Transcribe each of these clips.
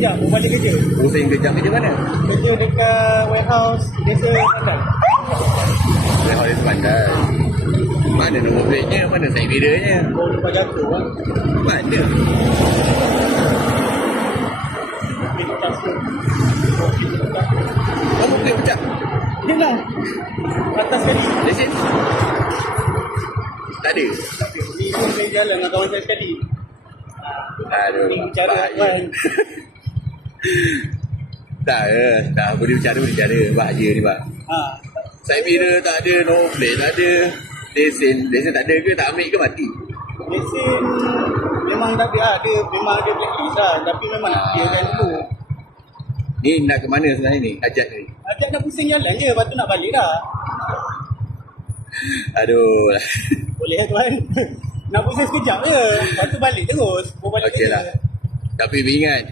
kejap, mau balik kerja. Pusing kejap kerja mana? Kerja dekat warehouse desa Pandai. Warehouse di Pandai. Mana nombor plate-nya? Mana side mirror-nya? Oh, lepas jatuh lah. Mana? Nombor plate pecah? Dia lah. Atas sekali. Lesen? Tak ada? Ni pun saya jalan dengan kawan saya sekali. Aduh, Ni bicara bahaya. kan. Tak boleh bicara. Bahaya ni, Pak. Side mirror tak ada, nombor plate tak ada. Lesen tak ada ke? Tak ambil ke mati? Lesen memang tak ada. Memang ada blacklist lah. Tapi memang dia kan dulu. Ni nak ke mana sebenarnya ni? Ajak ni. Ajak dah pusing jalan je. Lepas tu nak balik dah. Aduh. Boleh lah tuan. Nak pusing sekejap je. Lepas tu balik terus. Bawa balik Okey kerja. lah. Tapi ingat,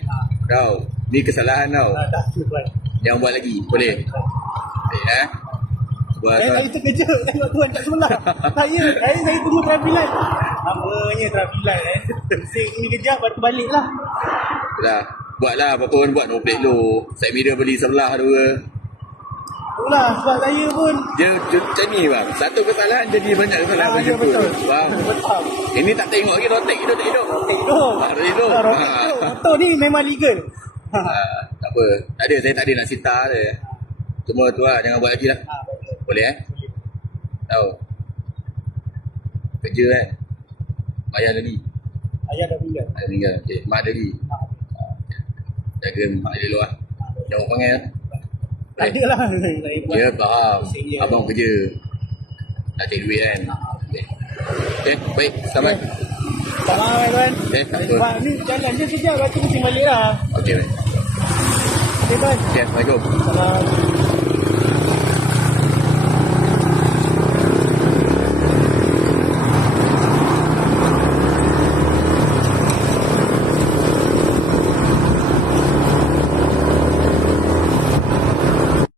kau, ni kesalahan kau. Dah tu tuan. Jangan buat lagi. Boleh? Baik, Buat Saya terkejut tengok tuan kat sebelah. Saya tunggu traffic light. Namanya traffic light Pusing ni kejap. Lepas tu balik lah. dah. Buatlah apa pun, buat no plate dulu. Side mirror beli sebelah dua. Itulah sebab saya pun. Dia macam ni bang. Satu kesalahan jadi banyak kesalahan Ya, berjumpa. betul. Bang. Betul. Ini tak tengok lagi rotek hidup. Hidup. Rotek hidup. Motor ni memang legal. Tak apa. Tak ada, saya tak ada nak sita je. Cuma tu lah, jangan buat lagi lah. Boleh Tahu. Kerja kan. Ayah lagi. Ayah dah meninggal. Ayah meninggal. Okay. Mak ada lagi. Jaga mak dia dulu lah. Jangan panggil. Tak ada lah. Saya buat. Ya, faham. Pusing je. Abang kerja. Nak cari duit kan. Okay, baik. Selamat. Tak maaf tuan. Okay, tak apa. Sebab ni jalan je kejap. Lepas tu pusing balik lah. Okay, baik. Okay tuan. Okay, Assalamualaikum. Salam.